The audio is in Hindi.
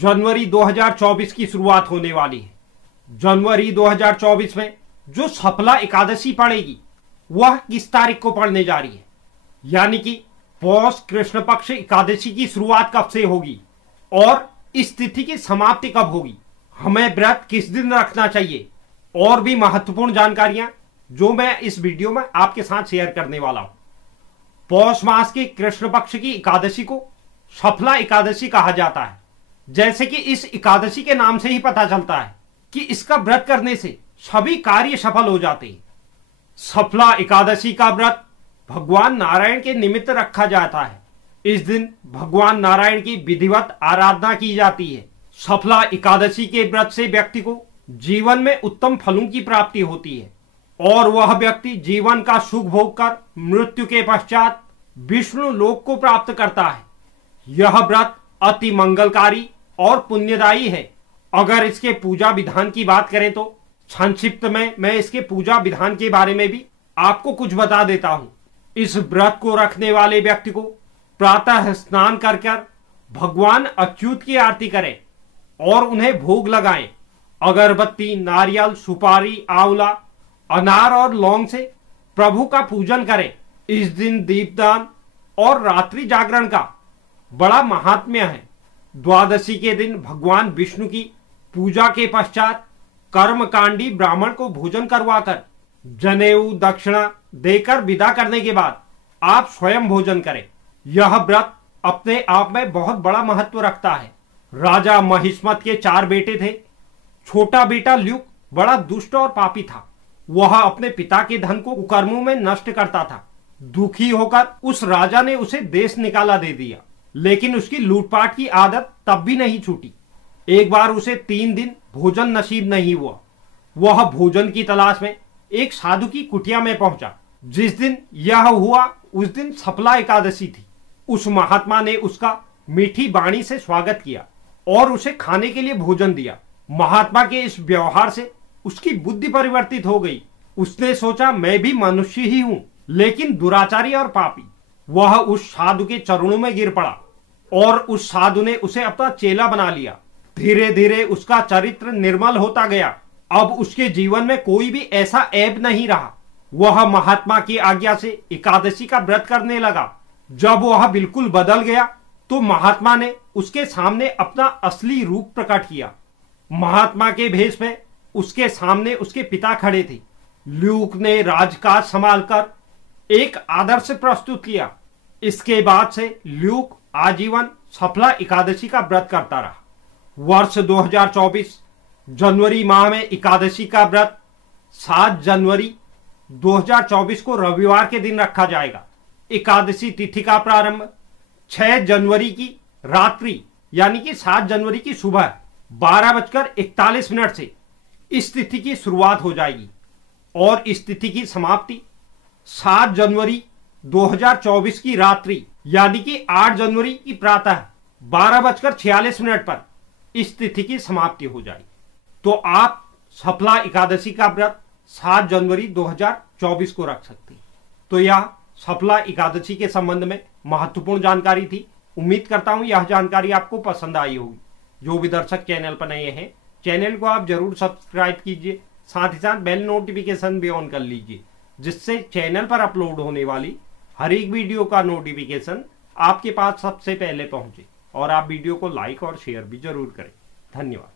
जनवरी 2024 की शुरुआत होने वाली है। जनवरी 2024 में जो सफला एकादशी पड़ेगी वह किस तारीख को पड़ने जा रही है, यानी कि पौष कृष्ण पक्ष एकादशी की शुरुआत कब से होगी और इस तिथि की समाप्ति कब होगी, हमें व्रत किस दिन रखना चाहिए और भी महत्वपूर्ण जानकारियां जो मैं इस वीडियो में आपके साथ शेयर करने वाला हूं। पौष मास के कृष्ण पक्ष की एकादशी को सफला एकादशी कहा जाता है। जैसे कि इस एकादशी के नाम से ही पता चलता है कि इसका व्रत करने से सभी कार्य सफल हो जाते हैं। सफला एकादशी का व्रत भगवान नारायण के निमित्त रखा जाता है। इस दिन भगवान नारायण की विधिवत आराधना की जाती है। सफला एकादशी के व्रत से व्यक्ति को जीवन में उत्तम फलों की प्राप्ति होती है और वह व्यक्ति जीवन का सुख भोग कर मृत्यु के पश्चात विष्णु लोक को प्राप्त करता है। यह व्रत अति मंगलकारी और पुण्यदायी है। अगर इसके पूजा विधान की बात करें तो संक्षिप्त में मैं इसके पूजा विधान के बारे में भी आपको कुछ बता देता हूं। इस व्रत को रखने वाले व्यक्ति को प्रातः स्नान कर भगवान अच्युत की आरती करें और उन्हें भोग लगाएं। अगरबत्ती, नारियल, सुपारी, आंवला, अनार और लौंग से प्रभु का पूजन करें। इस दिन दीपदान और रात्रि जागरण का बड़ा महात्म्य है। द्वादशी के दिन भगवान विष्णु की पूजा के पश्चात कर्मकांडी ब्राह्मण को भोजन करवाकर जनेऊ दक्षिणा देकर विदा करने के बाद आप स्वयं भोजन करें। यह व्रत अपने आप में बहुत बड़ा महत्व रखता है। राजा महिष्मत के 4 बेटे थे। छोटा बेटा ल्यूक बड़ा दुष्ट और पापी था। वह अपने पिता के धन को कुकर्मों में नष्ट करता था। दुखी होकर उस राजा ने उसे देश निकाला दे दिया, लेकिन उसकी लूटपाट की आदत तब भी नहीं छूटी। एक बार उसे 3 दिन भोजन नसीब नहीं हुआ। वह भोजन की तलाश में एक साधु की कुटिया में पहुंचा। जिस दिन यह हुआ उस दिन सफला एकादशी थी। उस महात्मा ने उसका मीठी वाणी से स्वागत किया और उसे खाने के लिए भोजन दिया। महात्मा के इस व्यवहार से उसकी बुद्धि परिवर्तित हो गई। उसने सोचा मैं भी मनुष्य ही हूं, लेकिन दुराचारी और पापी। वह उस साधु के चरणों में गिर पड़ा और उस साधु ने उसे अपना चेला बना लिया। धीरे धीरे उसका चरित्र निर्मल होता गया। अब उसके जीवन में कोई भी ऐसा ऐब नहीं रहा। वह महात्मा की आज्ञा से एकादशी का व्रत करने लगा। जब वह बिल्कुल बदल गया तो महात्मा ने उसके सामने अपना असली रूप प्रकट किया। महात्मा के भेष में उसके सामने उसके पिता खड़े थे। ल्यूक ने राजकाज संभालकर एक आदर्श प्रस्तुत किया। इसके बाद से ल्यूक आजीवन सफला एकादशी का व्रत करता रहा। वर्ष 2024 जनवरी माह में एकादशी का व्रत 7 जनवरी 2024 को रविवार के दिन रखा जाएगा। एकादशी तिथि का प्रारंभ 6 जनवरी की रात्रि यानी कि 7 जनवरी की सुबह 12:41 से इस तिथि की शुरुआत हो जाएगी और इस तिथि की समाप्ति 7 जनवरी 2024 की रात्रि यानी कि 8 जनवरी की प्रातः 12:46 पर इस तिथि की समाप्ति हो जाएगी। तो आप सफला एकादशी का व्रत 7 जनवरी 2024 को रख सकते हैं। तो यह सफला एकादशी के संबंध में महत्वपूर्ण जानकारी थी। उम्मीद करता हूं यह जानकारी आपको पसंद आई होगी। जो भी दर्शक चैनल पर नए हैं, चैनल को आप जरूर सब्सक्राइब कीजिए। साथ ही साथ बेल नोटिफिकेशन भी ऑन कर लीजिए, जिससे चैनल पर अपलोड होने वाली हर एक वीडियो का नोटिफिकेशन आपके पास सबसे पहले पहुंचे। और आप वीडियो को लाइक और शेयर भी जरूर करें। धन्यवाद।